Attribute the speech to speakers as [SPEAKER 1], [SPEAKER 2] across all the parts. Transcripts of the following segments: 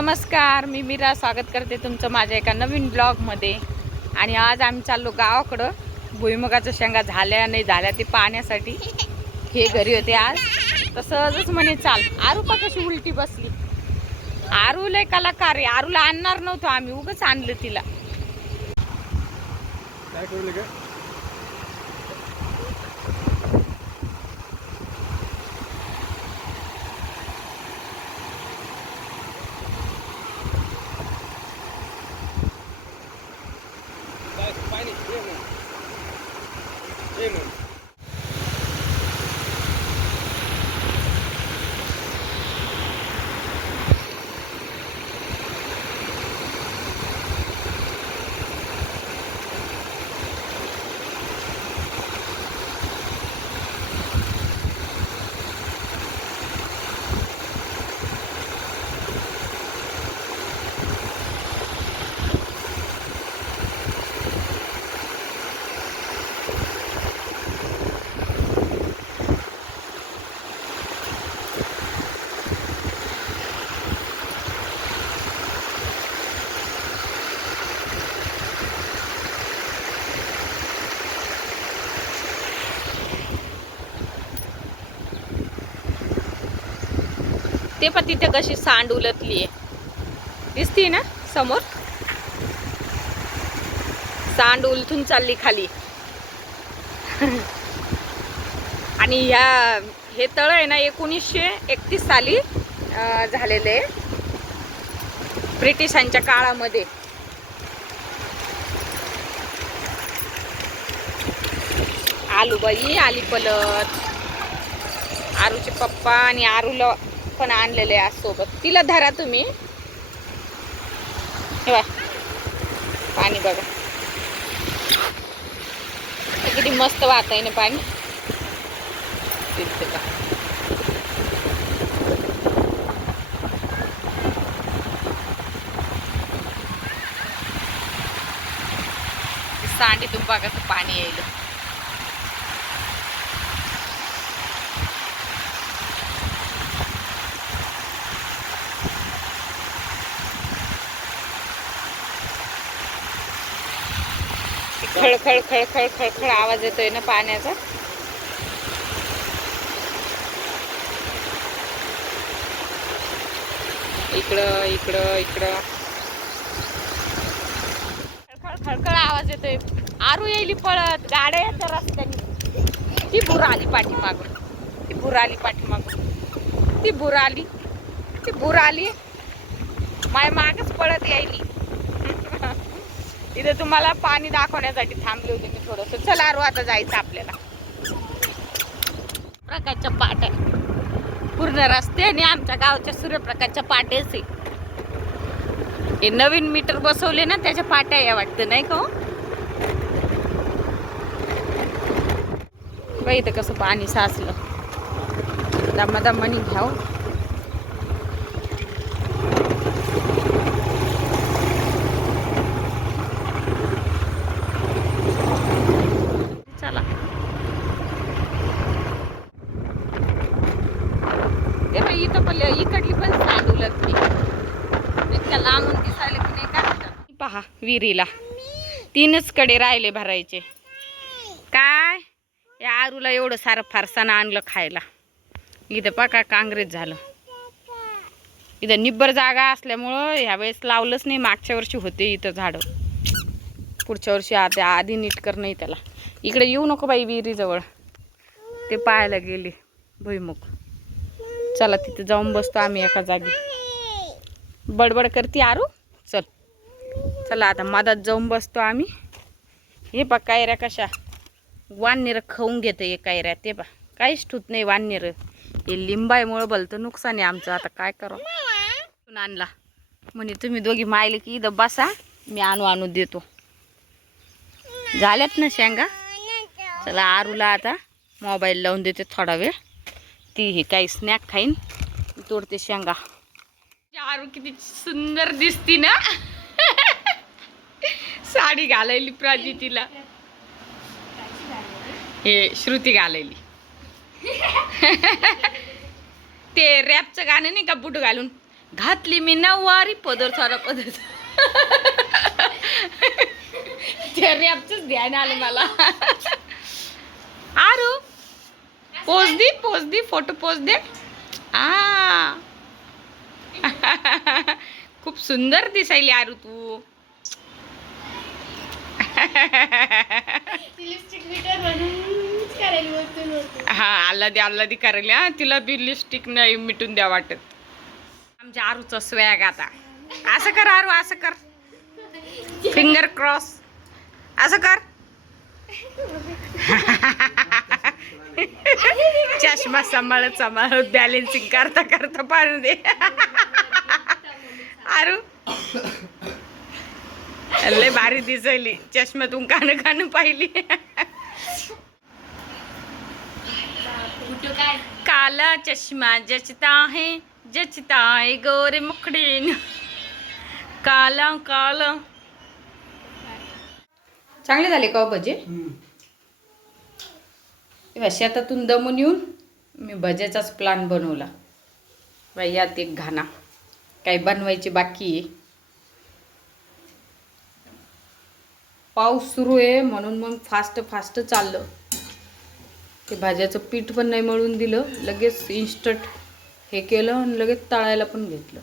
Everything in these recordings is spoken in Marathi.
[SPEAKER 1] नमस्कार मी मीरा स्वागत करते तुमचं माझ्या एका नवीन ब्लॉगमध्ये. आणि आज आम्ही चाललो गावाकडं. भुईमुगाच्या शेंगा झाल्या नाही झाल्या ते पाहण्यासाठी. हे घरी होते आज. तर सहजच म्हणे चाल आरू का कशी उलटी बसली. आरूला कलाकार आहे. आरूला आणणार नव्हतो आम्ही. उगच आणलं तिला.
[SPEAKER 2] काय करू का पाणी ये
[SPEAKER 1] ते पण तिथे कशी सांड उलटली आहे. दिसती ना समोर? सांड उलथून चालली खाली. आणि ह्या हे तळ आहे ना एकोणीसशे एकतीस साली झालेले आहे. ब्रिटिशांच्या काळामध्ये. आलूबाई आली पलत. आरूचे पप्पा आणि आरूला पण आणलेले आहे आज सोबत. तिला धरा तुम्ही. हे पाणी बघा. किती मस्त वाहत आहे ना पाणी. का? सांडीतून बघा पाणी येईल खळखळ खळ खळ आवाज येतोय ना पाण्याचा? इकडं इकडं इकडं. खळखळ खळखळ आवाज येतोय. आरू येईल पळत. गाड्या येत्या रस्त्याने. ती बुराली आली पाठीमागून ती बुराली आली पाठीमागून ती बुराली. ती बुराली. माय मागच पळत यायली. इथे तुम्हाला पाणी दाखवण्यासाठी थांबले होते मी थोडस. चला आरू आता जायचं आपल्याला. प्रकारच्या पाट्या. पूर्ण रस्ते आणि आमच्या गावच्या सूर्यप्रकाशच्या पाट्याच. आहे हे नवीन मीटर बसवले ना त्याच्या पाट्या या वाटतं नाही का हो? बघ इथं कसं पाणी साचलं. दमा दमानी घ्याव हो चला ते बाई इथं पण लय- इकडली पण सांड उलटली इतक्या लांबून दिसायला की नाही काय होतं? पहा विहिरीला. तीनच कडे राहिले भरायचे. काय? या आरूला एवढं सारं फारसानं आणलं खायला. इथं पका काँग्रेस झालं. इथं निब्बर जागा असल्यामुळं ह्यावेळेस लावलंच नाही मागच्या वर्षी होते इथं झाडं. पुढच्या वर्षी आता आधी नीट कर नाही त्याला. इकडे येऊ नको बाई विहिरीजवळ. ते पाहायला गेले भुईमुख. चला तिथे जाऊन बसतो आम्ही एका जागी. बडबड करते आरू? चला आता मधात जाऊन बसतो आम्ही. हे पा कायऱ्या कशा. वाननेर खाऊन घेतं हे कायऱ्या ते पा काहीच ठूत नाही वाननेर. हे लिंबाईमुळं भलतं नुकसान आहे आमचं. आता काय करावं? आणला. म्हणे तुम्ही दोघी मायले की इथं बसा मी आणू आणू देतो. झाल्यात ना शेंगा? चला आरूला आता मोबाईल लावून देते थोडा वेळ. ती ही काही स्नॅक खाईन. तोडते शेंगा. आरू किती सुंदर दिसती ना. साडी घालायली प्राजी तिला हे श्रुती घालायली. ते रॅपचं गाणं नाही का बुट घालून? घातली मी नऊवारी पदर सारा पदर. त्या रॅपचंच ध्यान आलं मला. आरू पोच दे पोच दे फोटो पोच दे. आ. खूप सुंदर दिसायली आरू तू. हा आल्लादी आल्लादी करायला हा. तिला बी लिपस्टिक नाही मिटून द्या वाटत. आमच्या आरूचा स्वॅग आता. असं कर आरू असं कर. फिंगर क्रॉस असं कर. चष्मा सांभाळत सांभाळत बॅलेन्सिंग करता करता पाडू दे. आरू. लय भारी दिसली. चष्म्यातून कान कान पाहिली. काला चष्मा जचता है जचता है गोरे मुखडीन काला काला. चांगले झाले का हो भजे? शेतातून दमून येऊन मी भजेचाच प्लान बनवला. बाई यात एक घाणा. काही बनवायची बाकी आहे. पाऊस सुरू आहे म्हणून मग फास्ट फास्ट चाललं. ते भाज्याचं पीठ पण नाही मळून दिलं. लगेच इन्स्टंट हे केलं आणि लगेच तळायला पण घेतलं.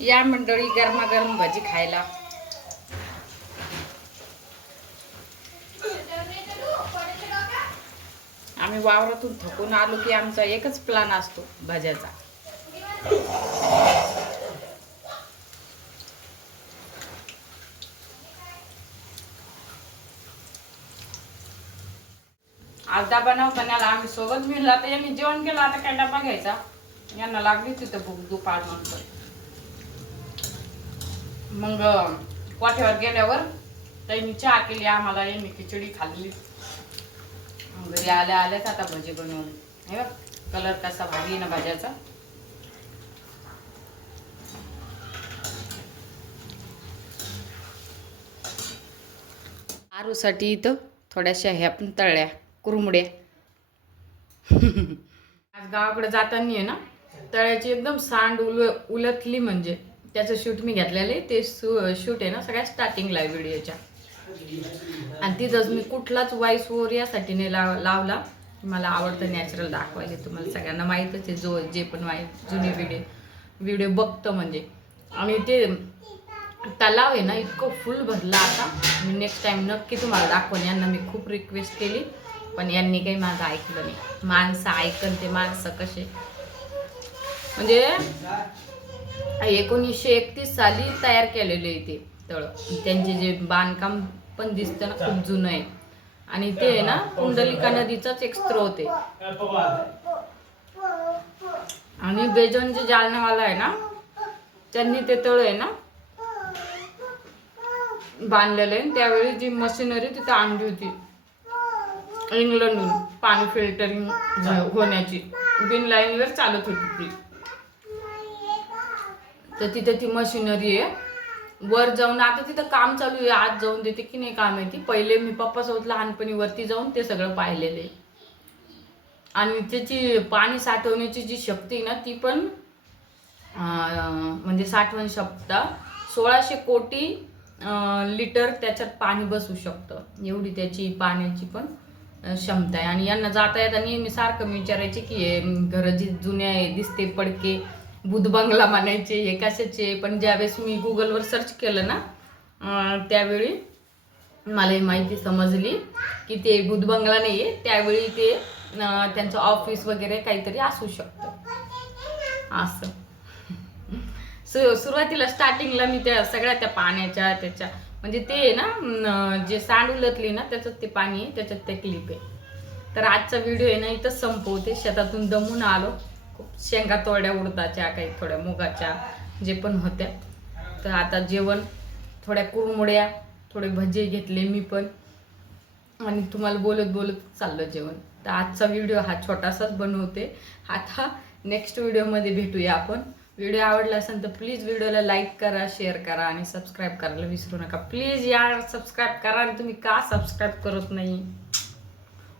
[SPEAKER 1] या मंडळी गरमागरम भाजी खायला. आम्ही वावरातून थकून आलो की आमचा एकच प्लान असतो भाज्याचा. आज डबा नव्हता न्याला आम्ही सोबत मिळलं आता यांनी जेवण केलं आता काय डबा घ्यायचा? यांना लागली तिथं भूक दुपार नंतर. मग कोठ्यावर गेल्यावर त्यांनी चहा केली आम्हाला यांनी खिचडी खाल्ली. मग घरी आल्या आल्याच आता भजी बनवली. हे कलर कसा भारी ना भाज्याचा. आरूसाठी इथं थोड्याशा ह्या पण तळल्या कुरमुड्या. आज गावाकडे जाताना आहे ना तळ्याची एकदम सांड उल उलटली म्हणजे. त्याचं शूट मी घेतलेलं आहे ते शूट आहे ना सगळ्या स्टार्टिंगला आहे व्हिडिओच्या आणि तिथंच मी कुठलाच वॉईस ओवर यासाठी नाही लाव लावला. मला आवडतं नॅचरल दाखवायला तुम्हाला सगळ्यांना माहीतच आहे जो जे पण माहीत जुने व्हिडिओ व्हिडिओ बघतं म्हणजे. आणि ते तलाव आहे ना इतकं फुल भरला आता. मी नेक्स्ट टाइम नक्की तुम्हाला दाखवून यांना मी खूप रिक्वेस्ट केली. पण यांनी काही माझं ऐकलं नाही. माणसं ऐकन ते माणसं कसे. म्हणजे एकोणीसशे एकतीस साली तयार केलेले आहे ते तळ. त्यांचे जे बांधकाम पण दिसतं ना खूप जुनं आहे. आणि ते आहे ना कुंडलिका नदीचाच एक स्रोत आहे. आणि बेजन जे जालनावाला आहे ना त्यांनी ते तळ आहे ना बांधलेलं आहे. त्यावेळी जी मशिनरी तिथे आणली होती. इंग्लंडहून पाणी फिल्टरिंग होण्याची. बिन लाईनवर चालत होती ती. तर तिथे ती मशिनरी आहे. वर जाऊन आता तिथं काम चालू आहे. आज जाऊन देते की नाही काम आहे ती. पहिले मी पप्पासोबत लहानपणी वरती जाऊन ते सगळं पाहिलेलं आहे. आणि त्याची पाणी साठवण्याची जी शक्ती आहे ना ती पण म्हणजे साठवण क्षमता सोळाशे कोटी लिटर त्याच्यात पाणी बसू शकतं. एवढी त्याची पाण्याची पण क्षमता आहे. आणि यांना जाता येता नेहमी सारखं विचारायचे की हे घरं जी जुन्या आहे दिसते पडके बुध बंगला म्हणायचे हे कशाचे पण ज्यावेळेस मी गुगलवर सर्च केलं ना त्यावेळी मला ही माहिती समजली की ते बुध बंगला नाही आहे त्यावेळी ते त्यांचं ऑफिस वगैरे काहीतरी असू शकतं. असं. सु सुरुवातीला स्टार्टिंगला मी त्या सगळ्या त्या पाण्याच्या त्याच्या म्हणजे ते आहे ना जे सांड ना त्याच्यात ते पाणी आहे त्याच्यात ते क्लिप आहे. तर आजचा व्हिडिओ आहे ना इथं संपवते. शेतातून दमून आलो. खूप शेंगा तोड्या उडदाच्या काही थोड्या मुगाच्या जे पण होत्या. तर आता जेवण थोड्या कुरमुड्या थोडे भजे घेतले मी पण. आणि तुम्हाला बोलत बोलत चाललं जेवण. तर आजचा व्हिडिओ हा छोटासाच बनवते. आता नेक्स्ट व्हिडिओमध्ये भेटूया आपण. व्हिडिओ आवडला असेल तर प्लीज व्हिडिओला लाईक करा शेअर करा आणि सबस्क्राईब करायला विसरू नका. प्लीज यार सबस्क्राईब करा आणि तुम्ही का सबस्क्राईब करत नाही?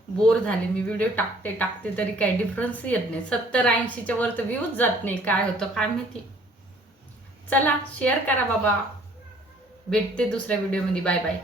[SPEAKER 1] बोर झाले मी. व्हिडिओ टाकते टाकते तरी काही डिफरन्स येत नाही. सत्तर ऐंशीच्या वर तर व्ह्यूज जात नाही. काय होतं काय माहिती? चला शेअर करा बाबा. भेटते दुसऱ्या व्हिडिओमध्ये बाय बाय